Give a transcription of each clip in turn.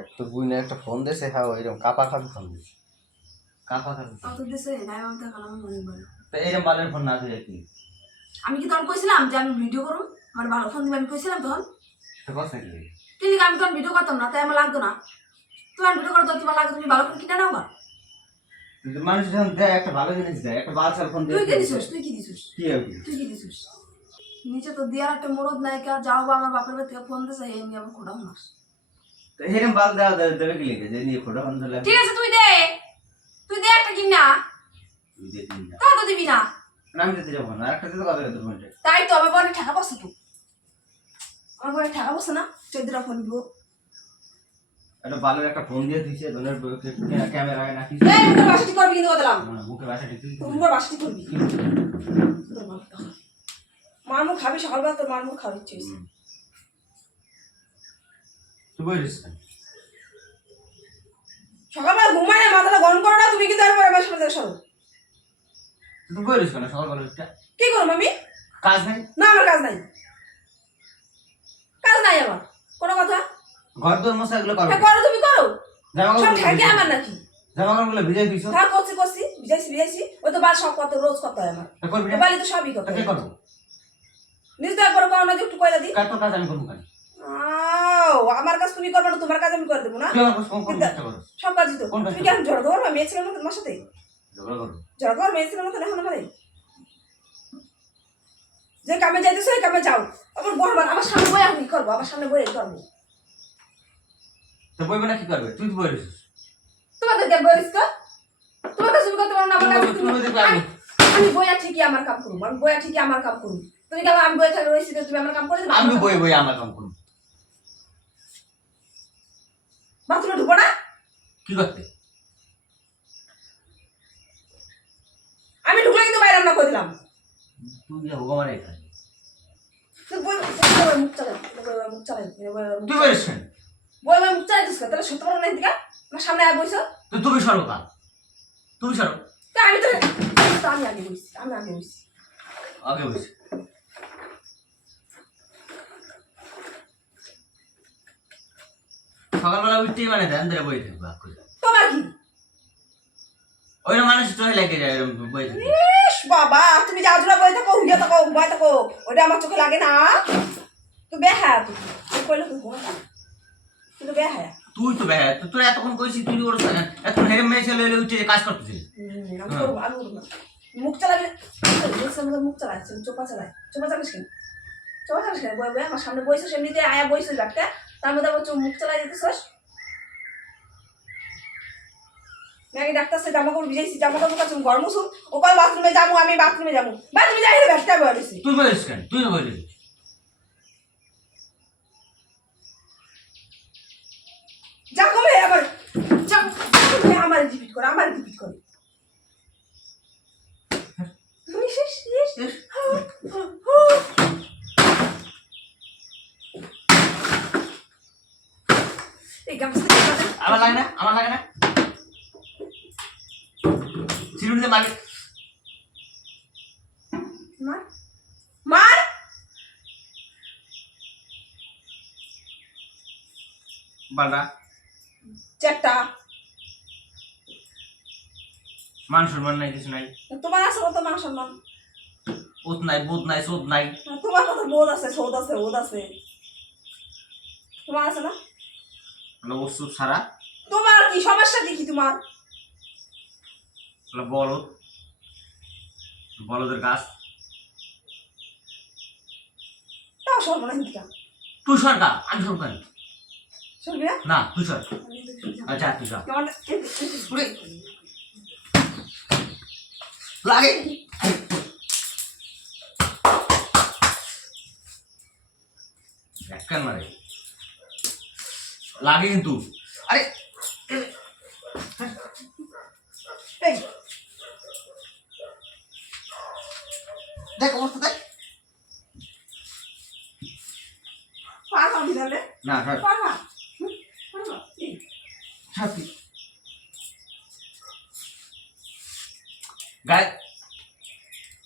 একটু বুই না একটা ফোন দিয়েছে হ্যাঁ ওইরকম কাপা খাবি ফোন দিয়েছে কাপা খাবি অত দেশে নাই আমি কালাম মনে পড়ে তো এইরকম বালের ফোন না দিয়ে কি আমি কি তখন কইছিলাম যে আমি ভিডিও করব মানে ভালো ফোন দিবে আমি কইছিলাম তখন তো নাকি কিন্তু আমি তখন ভিডিও করতাম না তাই আমার লাগতো না তোমার ভিডিও করতো তোমার লাগতো তুমি ভালো ফোন কিনে নাও কিন্তু মানুষ যখন দেয় একটা ভালো জিনিস দেয় একটা ফোন তুই কি দিছিস? তুই কি দিছিস? কি হবে তুই কি দিছিস? নিচে তো দেওয়ার একটা মরদ নায়িকা যাও বা আমার বাপের বাড়ি থেকে ফোন দিছে এই নিয়ে আমার খোড়া মাস। তো এরকম বাল দেওয়া দেবে কি লিখে? যে নিয়ে ফোন দিলে ঠিক আছে তুই দে। তুই দে একটা কিনা। তুই না তা তো দিবি না। আমি দিতে যাব না একটা দিতে দু মিনিটে তাই তো আমার বলে ঠেকা বসে তো। আমার বলে ঠেকা বসে না চোদ্দটা ফোন দিব। একটা ভালো একটা ফোন দিয়ে দিচ্ছে ধনের ক্যামেরা নাকি এই মুখের বাসাটি করবি কিন্তু বদলাম। মুখে বাসা ঠিক তোর বাসাটি করবি? মার মুখ খাবি। সকালবেলা তোর মার মুখ খাওয়ার ইচ্ছে হয়েছে। তুই বলিস সকালবেলা ঘুমায় না মাথাটা গরম করো না তুমি কিন্তু এরপরে আমার সাথে সরো তুই বলিস কেন সকালবেলা কি করো আমি কাজ নেই? না আমার কাজ নাই। কাজ নাই আমার। ঘর তোর মশা এগুলো করবে হ্যাঁ করো তুমি করো। জামা কাপড় থাকে আমার নাকি? জামা কাপড়গুলো ভিজাই দিছো? হ্যাঁ করছি করছি? ভিজাইছি ভিজাইছি। ওই তো সব কত রোজ কত হয় আমার। তা করবি না? বাড়ি তো সবই কত তা কে করব? নিজ করো না যে একটু কয়লা দিই। কার তোর কাজ আমি করব কেন আমার কাজ তুমি করবে না তোমার কাজ আমি করে দেবো না। কাছে করো সব কাজই তো। তুমি কেন ঝড় করবে মেয়ে ছিলাম না তোমার সাথে? করো। ঝড় মেয়ে ছিলাম না এখন আমারে? যে কামে যাইতেছো ওই কামে যাও। আমার বড় আমার সামনে বই আমি করব আমার সামনে বই করব। তো বইবে না কি করবে? তুই তো বলিস তোমাদের কে বইস তো তোমার কাছে করতে পারো না। আমার দেখবে আমি। বইয়া ঠিকই আমার কাম করব। আমি বইয়া ঠিকই আমার কাম করব। তুমি কেমন আমি বইয়া থাকলে রয়েছি তুমি আমার কাম করে দেবে আমি বই বই আমার কাম করব। বাথরুমে ঢুকবো না? কি করতে? আমি ঢুকলে কিন্তু বাইরে রান্না করে দিলাম? তুই যা ভগবান এখানে? তুই বই বই- বই- মুখ চালাই। বই- বই- মুখ চালাই। বই- বই- মুখ তুই বলিস কেন? বই মুখ চালাই দিস তাহলে সত্য বড় নাই দিকা আমার সামনে আয় বইছো। তো তুমি সরো কাল তুমি সরো। তা আমি তো তো আমি আগে বইছি আমি আগে বইছি। আগে বলিস সকালবেলা উঠতেই মানে ধ্যান ধরে বই থাকবে তোমার কি? ওইরকম মানুষ চোখে লেগে যায় এরকম বই থাকে ইস বাবা তুমি যা জোড়া বই থাকো হুইয়া থাকো বই থাকো ওটা আমার চোখে লাগে না। তুই বেহা তুই তুই কইলে তুই ঘুমা তুই তো বেহা তুই তো তুই এতক্ষণ কইছিস তুই এতক্ষণ হেরে মেয়ে ছেলে এলে উঠে কাজ করতেছিস? না। মুখ চালাবে মুখ চালাচ্ছে চোপা চালায় চোপা চালিস কেন? চোপা চালিস কেন? বই আমার সামনে বইছিস এমনিতে আয়া বইছিস একটা। তার মধ্যে আবার মুখ চালাই যেতেছিস। আমি ডাক্তার সে জামা কাপড় ভিজাইছি জামা কাপড় কাছে মুসুম ও কয় বাথরুমে যাব আমি বাথরুমে যাব। বাথরুমে যাই ব্যস্ত বলেছি তুই বলিস কেন? তুই বলিস যা কমে আবার যা কমে আমার রিপিট করে আমার রিপিট করে। ইস, ইস, ইস। এই গামছা আমার লাগে না আমার লাগে না। চিরুনিতে মাগে মার? মার? বালটা চারটা। মান সম্মান নাই কিছু নাই। তোমার আছে কত মান সম্মান ওত নাই বোধ নাই সোদ নাই। তোমার কত বোধ আছে সৌদ আছে ওদ আছে। তোমার আছে না? ওষুধ সারা তোমার কি সমস্যা কি তোমার? বলদ। বলদের গাছ। তাও সর্বনাশ দিকা তুই সরকার আমি সরকার না? তুই সর। আচ্ছা তুই সর। লাগে। কেন মারে লাগে কিন্তু। আরে দেখ অবস্থা দেখ। না সর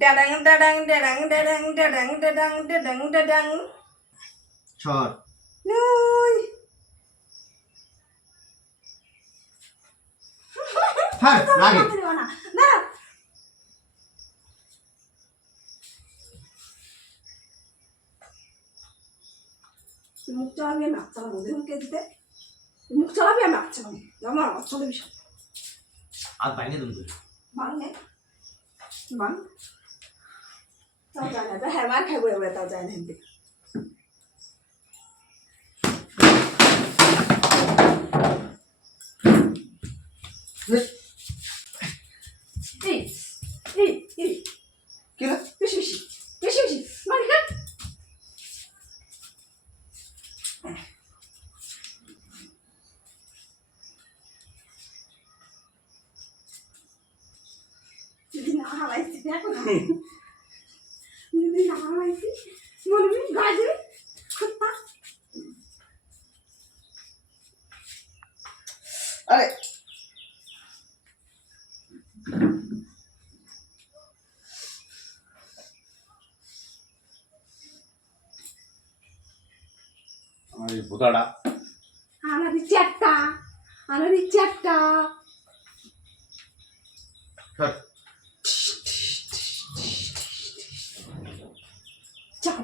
ড্যাডাং ড্যাডাং ড্যাডাং ড্যাডাং ড্যাডাং ড্যাডাং ড্যাডাং ড্যাডাং সর নুই হ্যাঁ লাগে না মুখ চালাবি আমি হাত চালাবো দেখুন কে দিতে মুখ চালাবি আমি হাত চালাবো আমার হাত সব আর ভাঙে দেবো তুই বাং 到站了，这海湾开过我回到站了的。哎，哎，哎，给了，别休息，别休息，妈你看，哎，你拿上来几遍了？আরে আমার এই বোতাটা আমার চারটা আমার চারটা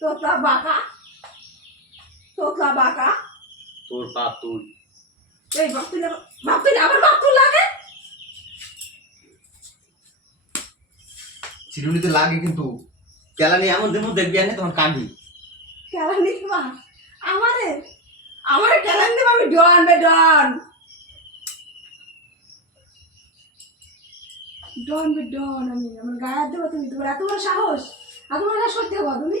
তোতলা বাঁকা। তোতলা বাঁকা। তোর বাপ তুই এই বাপ তুই বাপ তুই আবার বাপ তুই লাগে? চিরুনিতে লাগে কিন্তু কেলানি এমন দেবো দেখবি আনে তখন কাঁদি। কেলান মা আমারে আমার কেলান দিব আমি ডন বে ডন। ডন বে ডন আমি আমার গায়ে দেবো তুমি তোমার এত বড় সাহস এত বড় সাহস করতে হব তুমি।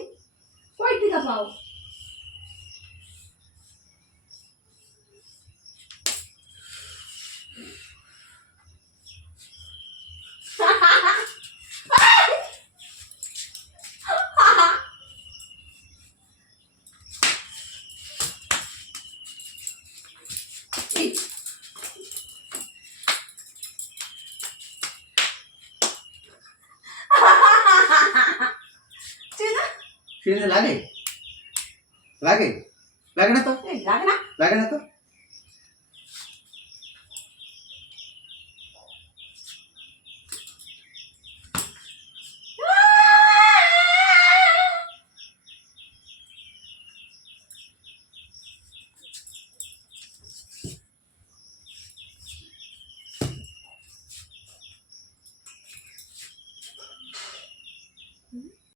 কই টিকা পাও চিরুনিতে লাগে লাগে লাগে না তো এই লাগে না লাগে না তো